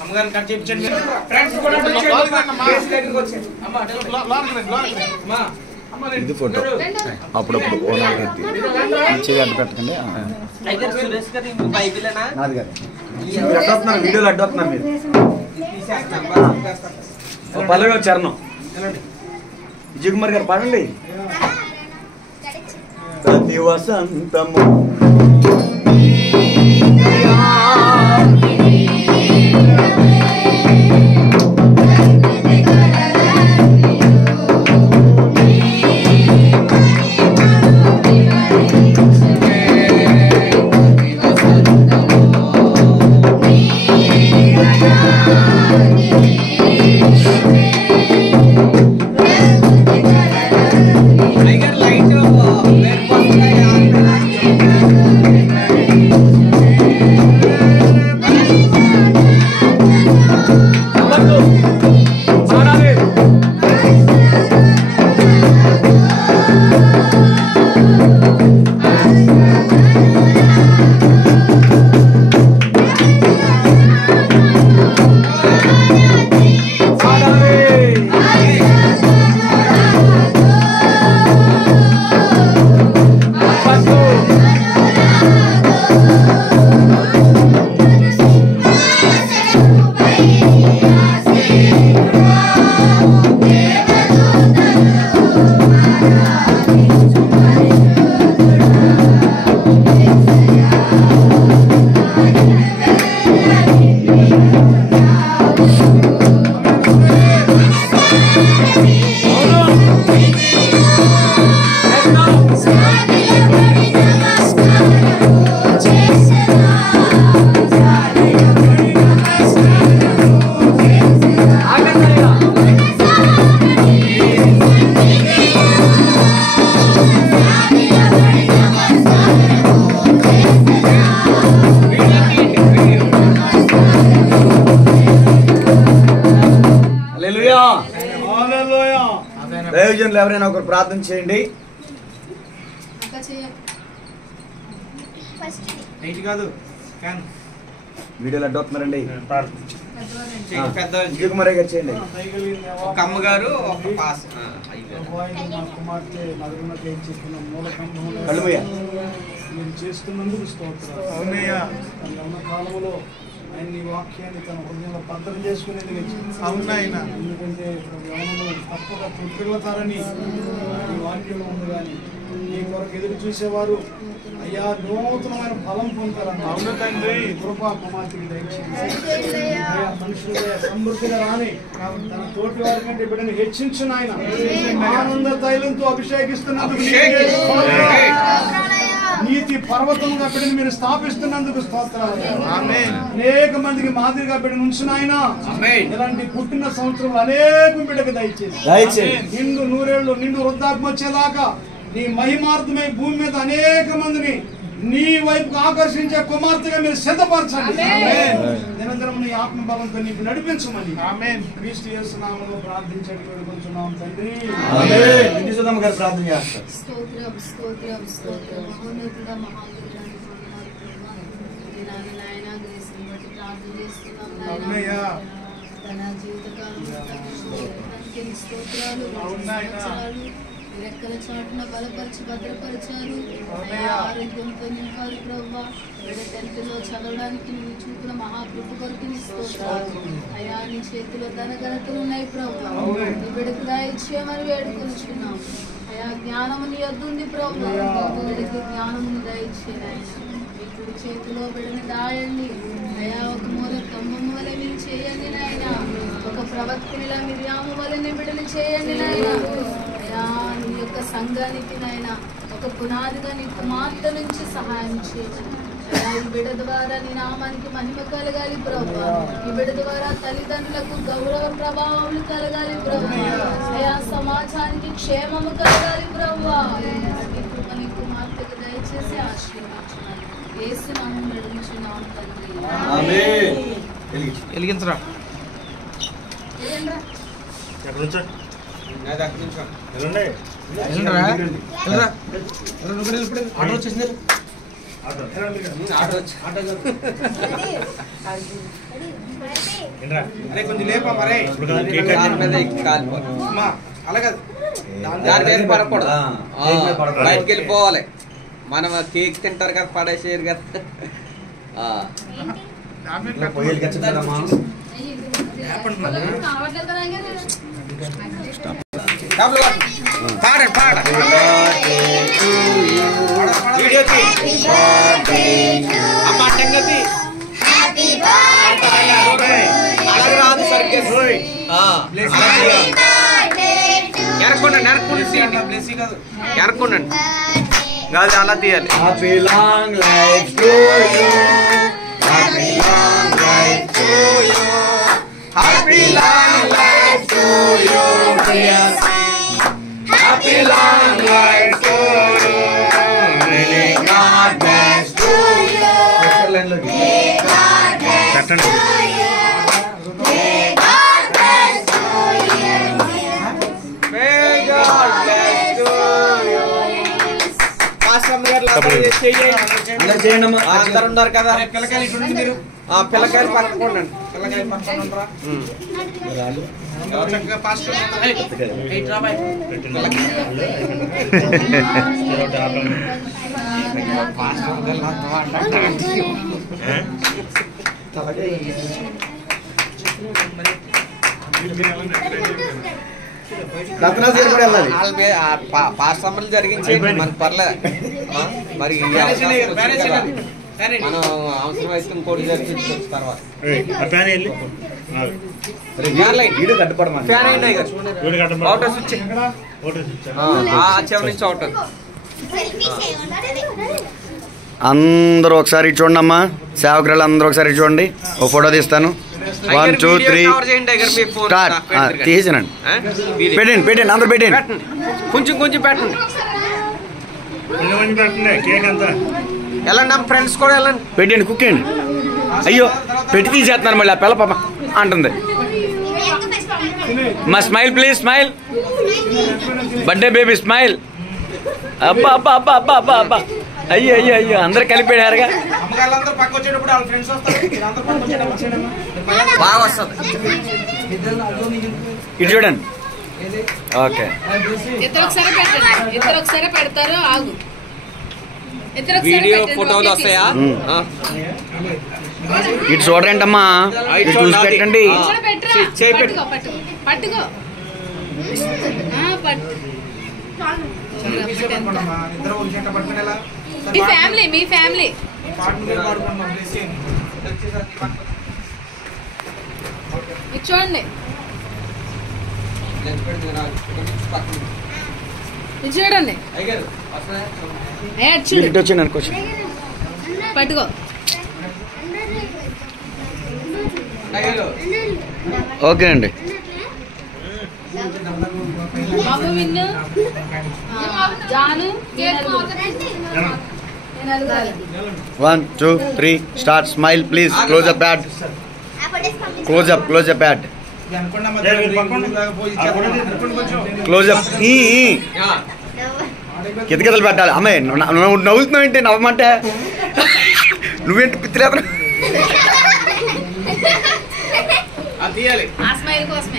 అమ్మగారిని కట్ చేయించండి. ఫ్రెండ్స్ కూడా కేసు దగ్గరికి వచ్చేయండి. ఇది ఫోటో అప్పుడప్పుడు మంచిగా అడ్డు పెట్టకండి. వీడియోలు అడ్డొస్తున్నారు మీరు. పల్లవి చరణం విజయ్ కుమార్ గారు పాడండి. ప్రతి వసంతము దైవజనులు ఎవరైనా ఒకరు ప్రార్థన చేయండి. వీడియోలు అడ్డవుతున్నారండి. విజయ్ కుమార్ గారు చేయండి. ఒక అమ్మగారు ఒక పాస్ చేస్తున్నందుకు స్తోత్రాలు. కాలంలో ఆయన నీ వాక్యాన్ని తన హృదయంలో భద్రం చేసుకునేది అవునాయన. ఎందుకంటే తప్పక తృప్తిల్తారని ఈ వాక్యంలో ఉంది. కానీ నీ కొరకు ఎదురు చూసేవారు అయ్యా నూతనమైన ఫలం పొందుతారన్న. అవును తండ్రి, కృపా కుమార్తెకి దయచేయండి. మనుషులుగా సమృద్ధిగా రాని తన తోటి వారి కంటే బిడ్డను హెచ్చించిన ఆయన ఆనంద తైలంతో అభిషేకిస్తున్నందుకు, నీతి పర్వతముగా బిడ్డను మీరు స్థాపిస్తున్నందుకు స్తోత్రాలు. అనేక మందికి మాదిరిగా బిడ్డను ఉంచిన ఆయన ఇలాంటి పుట్టిన సంవత్సరం అనేక బిడ్డకు దయచేసి నిండు నూరేళ్లు నిండు వృద్ధాత్మ వచ్చేదాకా నీ మహిమార్థమై భూమి మీద అనేక మందిని నీ వైపుకు ఆకర్షించే కుమార్తెగా మీరు సిద్ధపరచండి. నిరంతరం నీ ఆత్మ బలంతో నీకు నడిపించమని క్రీస్తు యేసు నామములో ప్రార్థించండి వేడుకొంచున్నాం తండ్రి. ప్రార్థన చేస్తారు. రెక్కల చాటున బలపరిచి భద్రపరిచారు. ఆరోగ్యంతో నింపారు ప్రభావ. టెంట్లో చదవడానికి నువ్వు చూపిన మహాకృప కొరకు అయా నీ చేతిలో ధనఘనతలు ఉన్నాయి ప్రభావ. నీ బిడ్డకు దయచేయమని వేడుకొంచున్నాం అయా. జ్ఞానము నీ వద్ద ఉంది ప్రభావ. బిడ్డకి జ్ఞానమును దయచేయాలి. ఇప్పుడు చేతిలో బిడ్డని దాయండి అయా. ఒక మూల స్తంభము వల్ల మీరు చేయండి నాయన. ఒక ప్రవక్తనిలా మిర్యాము వల్ల నీ బిడ్డని చేయండి నాయన. నీ యొక్క సంఘానికి నాయన ఒక పునాదిగా నీ కుమార్తె నుంచి సహాయం చేయండి. ఈ బిడ్డ ద్వారా నీ నామానికి మహిమ కలగాలి ప్రభా. ఈ బిడ్డ ద్వారా తల్లిదండ్రులకు గౌరవ ప్రభావాలు కలగాలి ప్రభా. అయా సమాజానికి క్షేమము కలగాలి ప్రభా. నీ కుమార్తెకు దయచేసి ఆశీర్వదించున్నాను. యేసు నామమున నడుచున్నాం తండ్రి. వెలిగించరా ఆర్డర్ వచ్చేసింది. అరే కొంచెం లేపా మరే అలాగే దాని మీద పడకూడదు, బయటకు వెళ్ళిపోవాలి. మనం కేక్ తింటారు కదా, పడేసేయరు కదా. పాడండి పాడండి వీడియో అలాగే రాదు సరిగ్గా ఎరక్కుండండి ఎరక్కుండండి కాదు అలా తీయాలి. Happy long life to you, happy long life to you, happy long life to you ప్రియసి, happy long life to you, may God bless to you. పెట్టండి. అందరు ఉన్నారు కదా, పిల్లకాయలు మీరు పిల్లకాయలు పక్కకుండండి. పిల్లకాయలు పక్కన ఉండరా చక్కగా పాస్ట్ పాశ్రమలు జరిగించేయండి, మనకు పర్లేదు. మరి మనం అవసరం అయితే ఇంకోటి జరిగించవచ్చు తర్వాత. ఫ్యాన్ అయింది అవుట్ స్విచ్ చివరి నుంచి అవుట్. అందరూ ఒకసారి చూడండి అమ్మా, సేవకురాలు అందరూ ఒకసారి చూడండి. ఒక ఫోటో తీస్తాను. 1 2 3 స్టార్ట్. తీసేనండి, పెట్టండి పెట్టండి అందరూ పెట్టండి. కొంచెం కొంచెం పెట్టండి. వెళ్ళండి ఫ్రెండ్స్ కూడా వెళ్ళండి. పెట్టండి కుక్కండి. అయ్యో పెట్టి తీసేస్తున్నారు మళ్ళీ ఆ పిల్ల పాప అంటుంది. మా smile please, smile. Birthday baby smile. అబ్బా అబ్బా అబ్బా అబ్బా అబ్బా అబ్బా. అయ్యో అయ్యో అయ్యో అందరు కలిపాడారుగా. బాగా వస్తుంది. ఇటు చూడండి. ఓకే వీడియో ఫోటోలు వస్తాయా? ఇటు చూడరేంటమ్మా, ఇటు చూసి పెట్టండి. మీ ఫ్యామిలీ చూడండి, చూడండి ఇటు వచ్చింది అనుకోవచ్చు. పట్టుకో. ఓకే అండి. బాబు విన్ను జాను 1 2 3 start. Smile please. Close up ad. Close up ad. Close up. కితకితలు పెట్టాలి. అమ్మాయి నువ్వు నవ్వుతున్నావు ఏంటి? నవ్వమంటే నువ్వేంటి పిత్తిరేత? తీయాలి. ఆ స్మైల్ కోసం